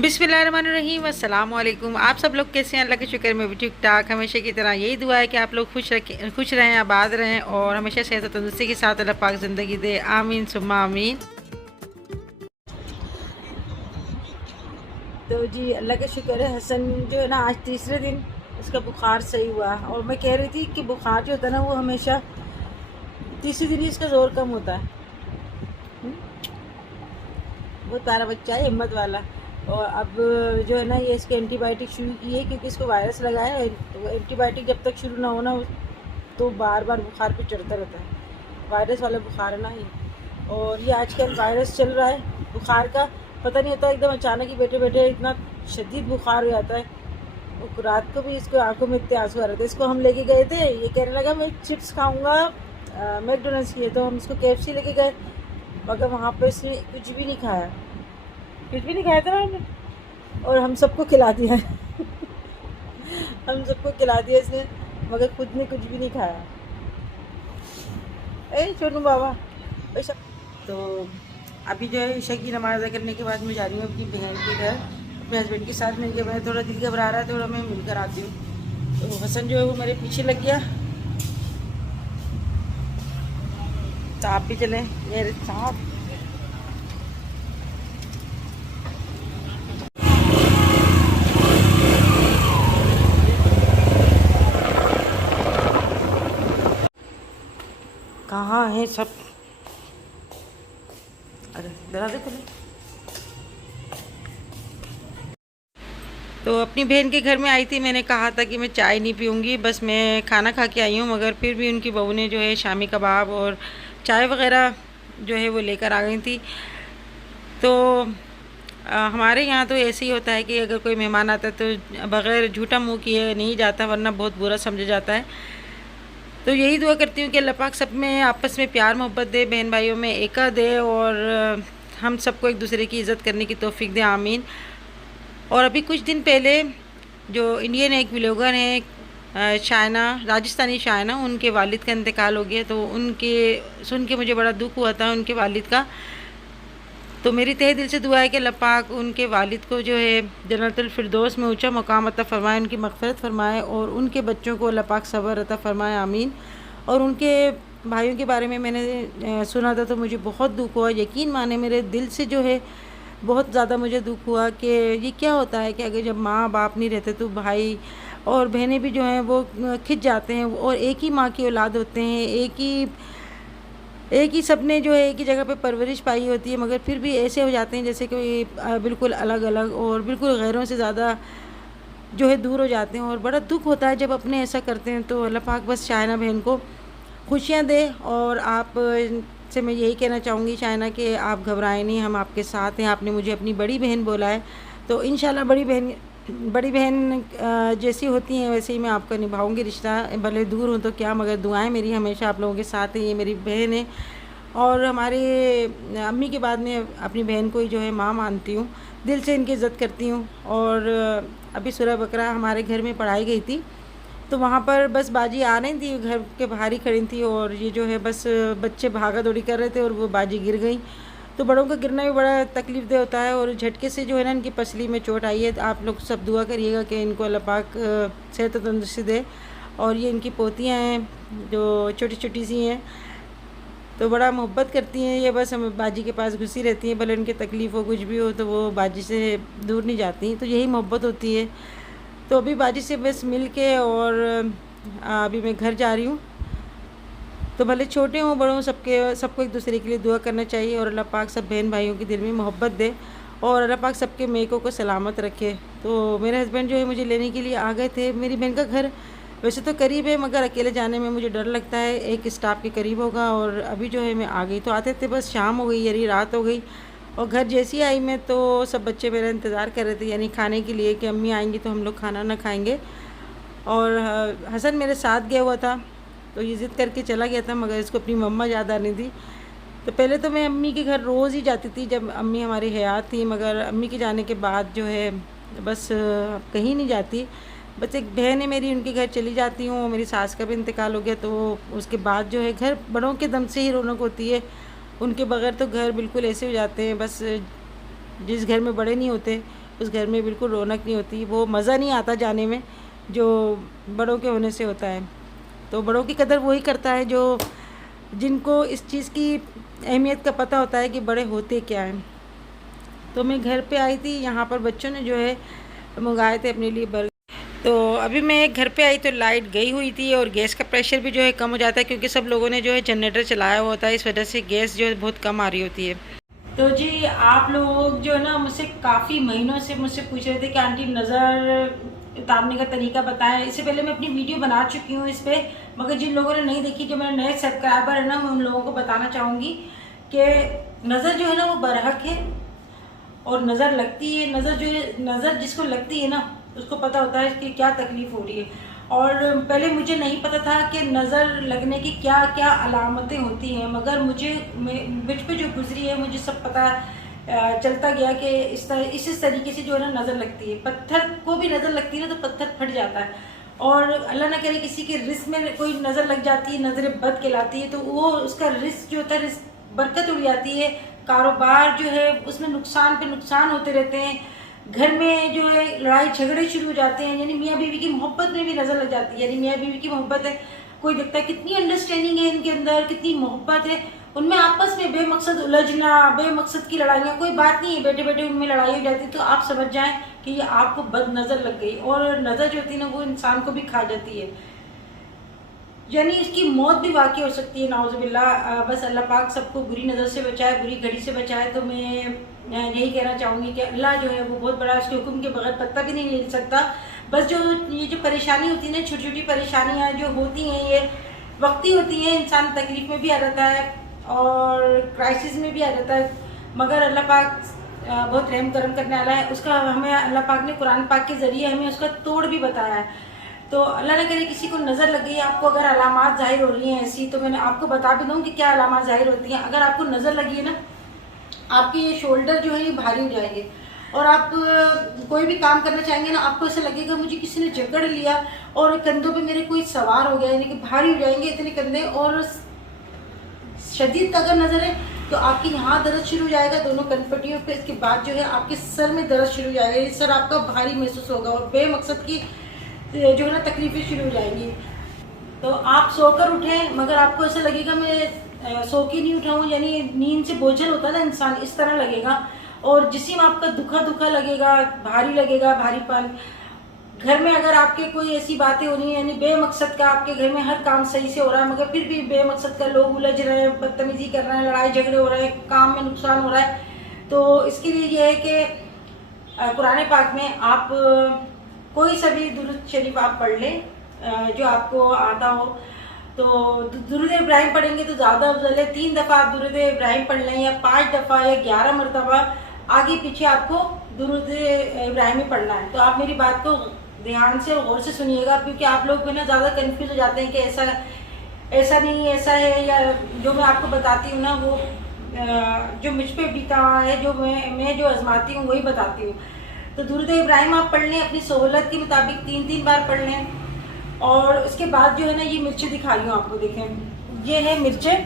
बिस्मिल्लाहिर्रहमानिर्रहीम अस्सलाम वालेकुम। आप सब लोग कैसे हैं? अल्लाह के शुक्र में भी ठीक ठाक। हमेशा की तरह यही दुआ है कि आप लोग खुश रहें, आबाद रहें और हमेशा सेहत और तंदुरुस्ती के साथ अल्लाह पाक ज़िंदगी दे। आमीन सुम्मा आमीन। तो जी अल्लाह का शुक्र है, हसन जो है ना आज तीसरे दिन उसका बुखार सही हुआ। और मैं कह रही थी कि बुखार जो होता है ना वो हमेशा तीसरे दिन ही इसका ज़ोर कम होता है। वो तारा बच्चा है हिम्मत वाला। और अब जो है ना ये इसके एंटीबायोटिक शुरू की है क्योंकि इसको वायरस लगा है। तो एंटीबायोटिक जब तक शुरू ना हो ना तो बार बार बुखार पे चढ़ता रहता है। वायरस वाला बुखार है ना ये। और ये आजकल वायरस चल रहा है बुखार का, पता नहीं होता, एकदम अचानक ही बैठे बैठे इतना शदीद बुखार हो जाता है। और रात को भी इसको आंखों में इतने आंसू आ रहे थे। इसको हम लेके गए थे, ये कहने लगा मैं चिप्स खाऊंगा मैकडोनल्ड्स की है, तो हम इसको KFC लेके गए, मगर वहाँ पर इसने कुछ भी नहीं खाया, कुछ भी नहीं खाया था ना। और हम सबको खिला दिया हम सबको खिला दिया इसने, मगर खुद ने कुछ भी नहीं खाया। ए सोनू बाबा ऐसा। तो अभी जो है ईशा की नमाज़ अदा करने के बाद मैं जा रही हूँ अपनी बहन के घर अपने हस्बैंड के साथ मिलकर। मैं थोड़ा दिल घबरा रहा है, थोड़ा मैं मिलकर आती हूँ। तो हसन जो है वो मेरे पीछे लग गया, तो आप भी चलें मेरे साथ। कहाँ है सब? अरे दरवाजे खोले। तो अपनी बहन के घर में आई थी, मैंने कहा था कि मैं चाय नहीं पीऊँगी, बस मैं खाना खा के आई हूँ, मगर फिर भी उनकी बहू ने जो है शामी कबाब और चाय वगैरह जो है वो लेकर आ गई थी। तो हमारे यहाँ तो ऐसे ही होता है कि अगर कोई मेहमान आता है तो बग़ैर झूठा मुँह किए नहीं जाता, वरना बहुत बुरा समझा जाता है। तो यही दुआ करती हूँ कि अल्लाह पाक सब में आपस में प्यार मोहब्बत दे, बहन भाइयों में एका दे और हम सबको एक दूसरे की इज़्ज़त करने की तौफीक दे। आमीन। और अभी कुछ दिन पहले जो इंडियन एक व्लॉगर हैं शायना, राजस्थानी शायना, उनके वालिद का इंतकाल हो गया। तो उनके सुन के मुझे बड़ा दुख हुआ था उनके वालिद का। तो मेरी तहे दिल से दुआ है कि अल्लाह पाक उनके वालिद को जो है जन्नतुल फिरदौस में ऊंचा मकाम अता फ़रमाए, उनकी मग़फ़िरत फ़रमाए और उनके बच्चों को अल्लाह पाक सब्र अता फ़रमाए। आमीन। और उनके भाइयों के बारे में मैंने सुना था तो मुझे बहुत दुख हुआ। यकीन माने मेरे दिल से जो है बहुत ज़्यादा मुझे दुख हुआ कि ये क्या होता है कि अगर जब माँ बाप नहीं रहते तो भाई और बहनें भी जो हैं वो खिंच जाते हैं। और एक ही माँ की औलाद होते हैं, एक ही सपने जो है एक ही जगह पे परवरिश पाई होती है, मगर फिर भी ऐसे हो जाते हैं जैसे कि बिल्कुल अलग अलग और बिल्कुल गैरों से ज़्यादा जो है दूर हो जाते हैं। और बड़ा दुख होता है जब अपने ऐसा करते हैं। तो अल्लाह पाक बस शायना बहन को खुशियाँ दे। और आप से मैं यही कहना चाहूँगी शायना कि आप घबराएं नहीं, हम आपके साथ हैं। आपने मुझे अपनी बड़ी बहन बोला है, तो इंशाल्लाह बड़ी बहन जैसी होती हैं वैसे ही मैं आपका निभाऊंगी रिश्ता, भले दूर हूँ तो क्या, मगर दुआएं मेरी हमेशा आप लोगों के साथ हैं। ये मेरी बहन है और हमारे अम्मी के बाद में अपनी बहन को ही जो है माँ मानती हूँ, दिल से इनकी इज़्ज़त करती हूँ। और अभी सूरह बकरा हमारे घर में पढ़ाई गई थी, तो वहाँ पर बस बाजी आ रही थी, घर के बाहर ही खड़ी थी और ये जो है बस बच्चे भागा दौड़ी कर रहे थे और वो बाजी गिर गई। तो बड़ों का गिरना भी बड़ा तकलीफ़ दे होता है और झटके से जो है ना इनकी पसली में चोट आई है। तो आप लोग सब दुआ करिएगा कि इनको अल्लाह पाक सेहत और तंदुरुस्ती दे। और ये इनकी पोतियाँ हैं जो छोटी छोटी सी हैं, तो बड़ा मोहब्बत करती हैं ये, बस हम बाजी के पास घुसी रहती हैं, भले उनकी तकलीफ़ हो कुछ भी हो तो वो बाजी से दूर नहीं जाती। तो यही मोहब्बत होती है। तो अभी बाजी से बस मिल के और अभी मैं घर जा रही हूँ। तो भले छोटे हों बड़ों सबको एक दूसरे के लिए दुआ करना चाहिए और अल्लाह पाक सब बहन भाइयों के दिल में मोहब्बत दे और अल्लाह पाक सबके मेकों को सलामत रखे। तो मेरे हस्बैंड जो है मुझे लेने के लिए आ गए थे। मेरी बहन का घर वैसे तो करीब है, मगर अकेले जाने में मुझे डर लगता है, एक स्टाफ के करीब होगा। और अभी जो है मैं आ गई, तो आते थे बस शाम हो गई यानी रात हो गई। और घर जैसी आई मैं तो सब बच्चे मेरा इंतज़ार कर रहे थे यानी खाने के लिए कि अम्मी आएंगी तो हम लोग खाना ना खाएंगे। और हसन मेरे साथ गया हुआ था, तो ये ज़िद करके चला गया था, मगर इसको अपनी मम्मा याद आनी थी। तो पहले तो मैं अम्मी के घर रोज़ ही जाती थी जब अम्मी हमारी हयात थी, मगर अम्मी के जाने के बाद जो है बस कहीं नहीं जाती। बस एक बहन है मेरी, उनके घर चली जाती हूँ। मेरी सास का भी इंतकाल हो गया, तो उसके बाद जो है घर बड़ों के दम से ही रौनक होती है, उनके बगैर तो घर बिल्कुल ऐसे हो जाते हैं। बस जिस घर में बड़े नहीं होते उस घर में बिल्कुल रौनक नहीं होती, वो मज़ा नहीं आता जाने में जो बड़ों के होने से होता है। तो बड़ों की कदर वही करता है जो जिनको इस चीज़ की अहमियत का पता होता है कि बड़े होते क्या हैं। तो मैं घर पे आई थी, यहाँ पर बच्चों ने जो है मंगाए थे अपने लिए बर्गर। तो अभी मैं घर पे आई तो लाइट गई हुई थी और गैस का प्रेशर भी जो है कम हो जाता है क्योंकि सब लोगों ने जो है जनरेटर चलाया हुआ होता है, इस वजह से गैस जो है बहुत कम आ रही होती है। तो जी आप लोग जो है ना मुझसे काफ़ी महीनों से मुझसे पूछ रहे थे कि आंटी नज़र उतारने का तरीका बताएं। इससे पहले मैं अपनी वीडियो बना चुकी हूँ इस पर, मगर जिन लोगों ने नहीं देखी, जो मेरे नए सब्सक्राइबर है ना, मैं उन लोगों को बताना चाहूँगी कि नज़र जो है ना वो बरहक है और नज़र लगती है। नज़र जो है, नज़र जिसको लगती है ना उसको पता होता है कि क्या तकलीफ़ हो रही है। और पहले मुझे नहीं पता था कि नज़र लगने की क्या क्या अलामतें होती हैं, मगर मुझे मुझ पे जो गुजरी है मुझे सब पता चलता गया कि इस तरीके से जो है ना नज़र लगती है। पत्थर को भी नज़र लगती है ना तो पत्थर फट जाता है, और अल्लाह ना करे किसी के रिस्क में कोई नज़र लग जाती है, नज़र बद कहलाती है, तो वो उसका रिस्क जो होता है, रिस्क बरकत उड़ जाती है, कारोबार जो है उसमें नुकसान पे नुकसान होते रहते हैं, घर में जो है लड़ाई झगड़े शुरू हो जाते हैं, यानी मियाँ बीवी की मोहब्बत में भी नज़र लग जाती है। यानी मियाँ बीवी की मोहब्बत है, कोई देखता है कितनी अंडरस्टैंडिंग है इनके अंदर, कितनी मोहब्बत है, उनमें आपस में बेमकसद उलझना, बेमकसद की लड़ाइयाँ, कोई बात नहीं है, बैठे बैठे उनमें लड़ाई हो जाती है, तो आप समझ जाएं कि ये आपको बद नज़र लग गई। और नज़र जो होती है ना वो इंसान को भी खा जाती है, यानी इसकी मौत भी वाक़ई हो सकती है, नाउज़ुबिल्लाह। बस अल्लाह पाक सबको बुरी नज़र से बचाए, बुरी घड़ी से बचाए। तो मैं यही कहना चाहूँगी कि अल्लाह जो है वो बहुत बड़ा, उसके हुक्म के बगैर पत्ता भी नहीं ले सकता। बस जो ये जो परेशानी होती है ना, छोटी छोटी परेशानियाँ जो होती हैं ये वक्ती होती हैं, इंसान तकलीफ़ में भी आ जाता है और क्राइसिस में भी आ जाता है, मगर अल्लाह पाक बहुत रहम करम करने वाला है। उसका हमें अल्लाह पाक ने कुरान पाक के ज़रिए हमें उसका तोड़ भी बताया है। तो अल्लाह ना करे किसी को नज़र लग गई है, आपको अगर अलामात ज़ाहिर हो रही हैं ऐसी, तो मैंने आपको बता भी दूँ कि क्या अलामात ज़ाहिर होती हैं। अगर आपको नज़र लगी है ना, आपके ये शोल्डर जो है ये भारी हो जाएंगे और आप कोई भी काम करना चाहेंगे ना, आपको ऐसा लगेगा मुझे किसी ने जकड़ लिया और कंधों पे मेरे कोई सवार हो गया, यानी कि भारी हो जाएंगे इतने कंधे। और शदीद अगर नज़र है तो आपके यहाँ दर्द शुरू हो जाएगा, दोनों कनपट्टियों पे। इसके बाद जो है आपके सर में दर्द शुरू हो जाएगा, सर आपका भारी महसूस होगा और बेमकसद की जो है ना तकलीफ़ें शुरू हो जाएंगी। तो आप सोकर उठें, मगर आपको ऐसा लगेगा मैं सो के नहीं उठा हूँ, यानी नींद से बोझल होता है ना इंसान, इस तरह लगेगा। और जिस्म आपका दुखा दुखा लगेगा, भारी लगेगा, भारीपन। घर में अगर आपके कोई ऐसी बातें हो रही हैं, यानी बेमकसद का आपके घर में हर काम सही से हो रहा है, मगर फिर भी बेमकसद का लोग उलझ रहे हैं, बदतमीज़ी कर रहे हैं, लड़ाई झगड़े हो रहे हैं, काम में नुकसान हो रहा है, तो इसके लिए ये है कि कुरान पाक में आप कोई सा भी दुरूद शरीफ आप पढ़ लें जो आपको आता हो। तो दुरूद इब्राहिम पढ़ेंगे तो ज़्यादा अफजल है। 3 दफ़ा आप दुरूद इब्राहिम पढ़ लें, या 5 दफ़ा या 11 मरतबा आगे पीछे आपको दुरूद इब्राहिम ही पढ़ना है। तो आप मेरी बात को ध्यान से और गौर से सुनिएगा, क्योंकि आप लोग ना ज़्यादा कन्फ्यूज़ हो जाते हैं कि ऐसा नहीं ऐसा है, या जो मैं आपको बताती हूँ ना वो जो मुझ पर बीता हुआ है, जो मैं जो आजमाती हूँ वही बताती हूँ। तो दुरूद इब्राहिम आप पढ़ लें, अपनी सहूलत के मुताबिक 3-3 बार पढ़ लें। और उसके बाद जो है ना, ये मिर्चें दिखा रही हूँ आपको, देखें ये है मिर्चें,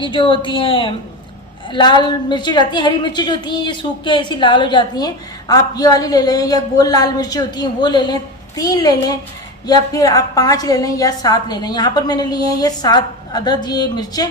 ये जो होती हैं लाल मिर्चें जाती हैं, हरी मिर्चें जो होती हैं ये सूख के ऐसी लाल हो जाती हैं, आप ये वाली ले लें, या गोल लाल मिर्चें होती हैं वो ले लें, 3 ले लें, या फिर आप 5 ले लें या 7 ले लें। यहाँ पर मैंने लिए हैं ये 7 अदद ये मिर्चें।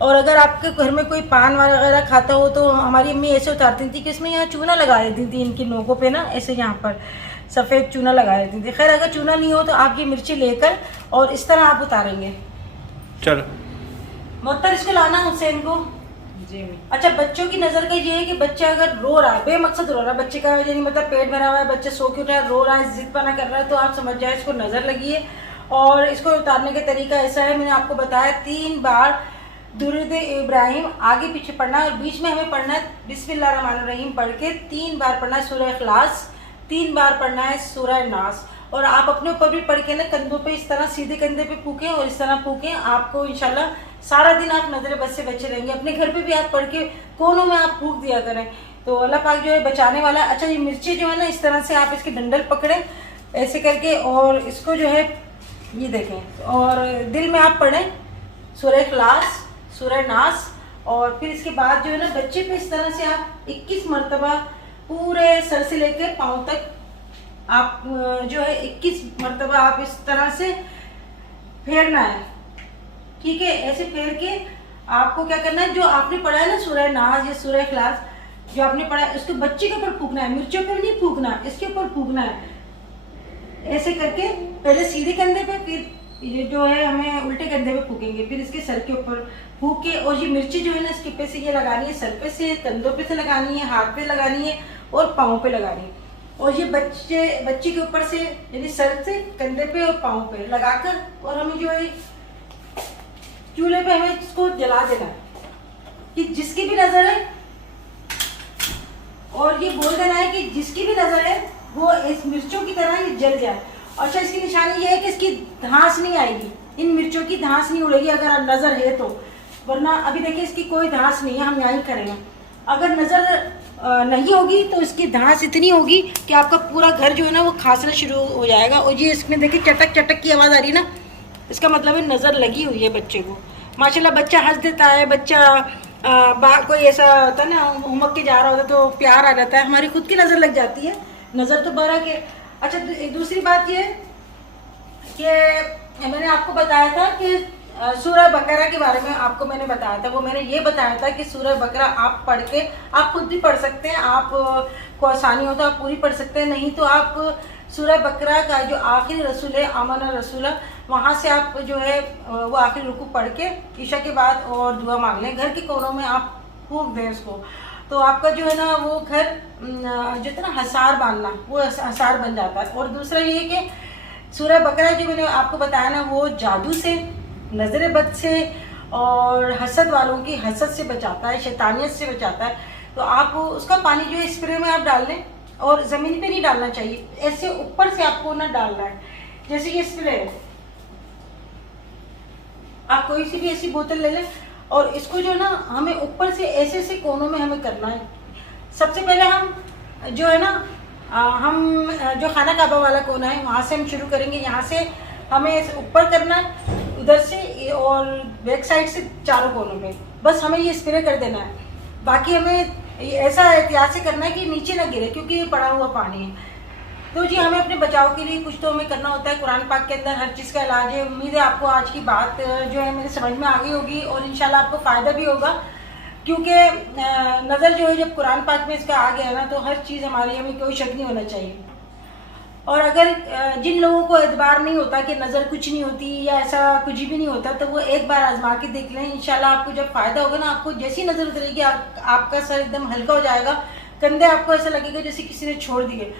और अगर आपके घर में कोई पान वगैरह खाता हो तो हमारी अम्मी ऐसे उतारती थी कि इसमें यहाँ चूना लगा देती थी, इनकी नोकों पे ना ऐसे यहाँ पर सफ़ेद चूना लगा देती थी। खैर अगर चूना नहीं हो तो आप ये मिर्ची लेकर और इस तरह आप उतारेंगे। चलो मोहतर इसको लाना हुसैन को जी। अच्छा, बच्चों की नज़र का ये है कि बच्चा अगर रो रहा है, बेमकसद रो रहा है, बच्चे का यानी मतलब पेट भरा हुआ है, बच्चा सो के उठा है, रो रहा है, जिद पना कर रहा है, तो आप समझ जाए इसको नज़र लगी है। और इसको उतारने का तरीका ऐसा है, मैंने आपको बताया 3 बार दुरूद इब्राहिम आगे पीछे पढ़ना है, और बीच में हमें पढ़ना है बिस्मिल्लाहिर्रहमानिर्रहीम पढ़ के 3 बार पढ़ना है सूरह इखलास, 3 बार पढ़ना है सूरह नास। और आप अपने ऊपर भी पढ़ के ना कंधों पे इस तरह सीधे कंधे पे फूकें और इस तरह फूकें, आपको इंशाल्लाह सारा दिन आप नजर बद से बचे रहेंगे। अपने घर पे भी आप पढ़ के कोनों में आप फूक दिया करें, तो अल्लाह पाक जो है बचाने वाला है। अच्छा, ये मिर्ची जो है ना, इस तरह से आप इसके डंडल पकड़ें ऐसे करके, और इसको जो है ये देखें, और दिल में आप पढ़ें सूरह इखलास, सूरह नास, और फिर इसके बाद जो है ना बच्चे पे इस तरह से आप 21 मरतबा पूरे सर से लेकर पाँव तक आप जो है 21 मरतबा आप इस तरह से फेरना है। ठीक है, ऐसे फेर के आपको क्या करना है, जो आपने पढ़ा है ना सूरह नाज या सूरह इखलास जो आपने पढ़ा है, उसको बच्चे के ऊपर फूकना है, मिर्चों पर नहीं फूकना, इसके ऊपर फूकना है। ऐसे करके पहले सीधे कंधे पे, फिर ये जो है हमें उल्टे कंधे पे फूकेंगे, फिर इसके सर के ऊपर फूक के, और ये मिर्ची जो है ना इसके पे से ये लगानी है, सर पे से, कंधों पे से लगानी है, हाथ पे लगानी है और पाँव पे लगानी है। और ये बच्चे के ऊपर से यानी सर से, कंधे पे और पाँव पे लगाकर, और हमें जो है चूल्हे पे हमें इसको जला देना है कि जिसकी भी नजर है, और ये बोल देना है कि जिसकी भी नजर है वो इस मिर्चों की तरह ये जल जाए। और अच्छा, इसकी निशानी ये है कि इसकी धांस नहीं आएगी, इन मिर्चों की धांस नहीं उड़ेगी अगर नजर है तो, वरना अभी देखिए इसकी कोई धांस नहीं है, हम यहाँ ही करेंगे। अगर नजर नहीं होगी तो इसकी धांस इतनी होगी कि आपका पूरा घर जो है ना वो खांसना शुरू हो जाएगा। और ये इसमें देखिए चटक चटक की आवाज़ आ रही है ना, इसका मतलब है नज़र लगी हुई है बच्चे को। माशाल्लाह बच्चा हंस देता है, बच्चा कोई ऐसा होता है ना हुमक के जा रहा होता है तो प्यार आ जाता है, हमारी खुद की नज़र लग जाती है, नज़र तो बरा के। अच्छा, दूसरी बात ये कि मैंने आपको बताया था कि सूरह बकरा के बारे में आपको मैंने बताया था, वो मैंने ये बताया था कि सूरह बकरा आप पढ़ के आप खुद भी पढ़ सकते हैं, आप को आसानी हो तो आप पूरी पढ़ सकते हैं, नहीं तो आप सूरह बकरा का जो आखिरी रसूल है आमना रसूला, वहाँ से आप जो है वो आखिरी रुकू पढ़ के ईशा के बाद और दुआ मांग लें, घर के कोनों में आप फूंक दें उसको, तो आपका जो है ना वो घर जितना हसार बांधना वो हसार बन जाता है। और दूसरा ये कि सूरह बकरा जो मैंने आपको बताया ना वो जादू से, नजर बद से और हसद वालों की हसद से बचाता है, शैतानियत से बचाता है। तो आप उसका पानी जो है स्प्रे में आप डाल लें, और ज़मीन पे नहीं डालना चाहिए, ऐसे ऊपर से आपको ना डालना है। जैसे ये स्प्रे है, आप कोई सी भी ऐसी बोतल ले लें और इसको जो ना हमें ऊपर से ऐसे ऐसे कोनों में हमें करना है। सबसे पहले हम जो है ना हम जो खाना काबा वाला कोना है वहाँ से हम शुरू करेंगे, यहाँ से हमें ऊपर करना है, उधर से और बैक साइड से चारों कोनों में, बस हमें ये स्प्रे कर देना है। बाकी हमें ऐसा एहतियात से करना है कि नीचे ना गिरे, क्योंकि ये पड़ा हुआ पानी है। तो जी हमें अपने बचाव के लिए कुछ तो हमें करना होता है, कुरान पाक के अंदर हर चीज़ का इलाज है। उम्मीद है आपको आज की बात जो है मेरे समझ में आ गई होगी और इंशाल्लाह आपको फ़ायदा भी होगा, क्योंकि नज़र जो है जब कुरान पाक में इसका आ गया ना तो हर चीज़ हमारी, हमें कोई शक नहीं होना चाहिए। और अगर जिन लोगों को एतबार नहीं होता कि नज़र कुछ नहीं होती या ऐसा कुछ भी नहीं होता, तो वो एक बार आजमा के देख लें, इंशाल्लाह आपको जब फ़ायदा होगा ना, आपको जैसी नज़र उतरेगी आपका सर एकदम हल्का हो जाएगा, कंधे आपको ऐसा लगेगा जैसे किसी ने छोड़ दिए,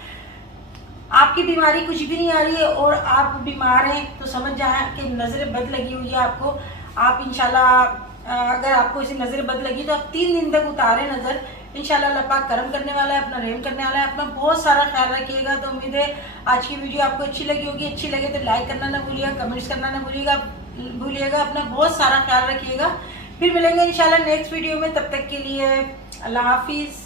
आपकी बीमारी कुछ भी नहीं आ रही है और आप बीमार हैं तो समझ जाए कि नज़र बद लगी हुई है आपको। आप इंशाल्लाह अगर आपको इसी नज़र बद लगी तो आप 3 दिन तक उतारें नज़र, इंशाल्लाह अल्लाह पाक करम करने वाला है, अपना रहम करने वाला है। अपना बहुत सारा ख्याल रखिएगा। तो उम्मीद है आज की वीडियो आपको अच्छी लगी होगी, अच्छी लगे तो लाइक करना ना भूलिएगा, कमेंट्स करना ना भूलिएगा। अपना बहुत सारा ख्याल रखिएगा। फिर मिलेंगे इंशाल्लाह नेक्स्ट वीडियो में, तब तक के लिए अल्लाह हाफिज़।